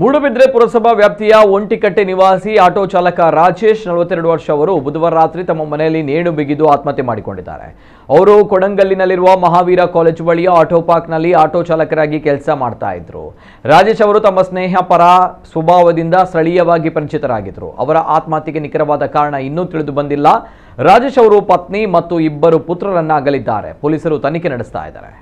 ಮೂಡುಬಿದ್ರೆ ಪುರಸಭಾ ವ್ಯಾಪ್ತಿಯ ಒಂಟಿಕಟ್ಟೆ ನಿವಾಸಿ ಆಟೋ ಚಾಲಕ ರಾಜೇಶ್ 42 ವರ್ಷ ಅವರು ಬುಧವಾರ ರಾತ್ರಿ ತಮ್ಮ ಮನೆಯಲ್ಲಿ ನೇಣು ಬಿಗಿದು ಆತ್ಮಹತ್ಯೆ ಮಾಡಿಕೊಂಡಿದ್ದಾರೆ. ಅವರು ಕೊಡಂಗಲ್ಲಿನಲ್ಲಿರುವ ಮಹಾವೀರ ಕಾಲೇಜು ಬಳಿಯ ಆಟೋ ಪಾರ್ಕ್ನಲ್ಲಿ ಆಟೋ ಚಾಲಕರಾಗಿ ಕೆಲಸ ಮಾಡ್ತಾ ಇದ್ರು. ರಾಜೇಶ್ ಅವರು ತಮ್ಮ ಸ್ನೇಹಪರ ಸ್ವಭಾವದಿಂದ ಸ್ಥಳೀಯವಾಗಿ ಪರಿಚಿತರಾಗಿದ್ದರು. ಅವರ ಆತ್ಮಹತ್ಯೆಗೆ ನಿಖರವಾದ ಕಾರಣ ಇನ್ನೂ ತಿಳಿದು ಬಂದಿಲ್ಲ. ರಾಜೇಶ್ ಅವರು ಪತ್ನಿ ಮತ್ತು 2 ಪುತ್ರರನ್ನ ಅಗಲಿದ್ದಾರೆ. ಪೊಲೀಸರು ತನಿಖೆ ನಡೆಸ್ತಾ ಇದ್ದಾರೆ.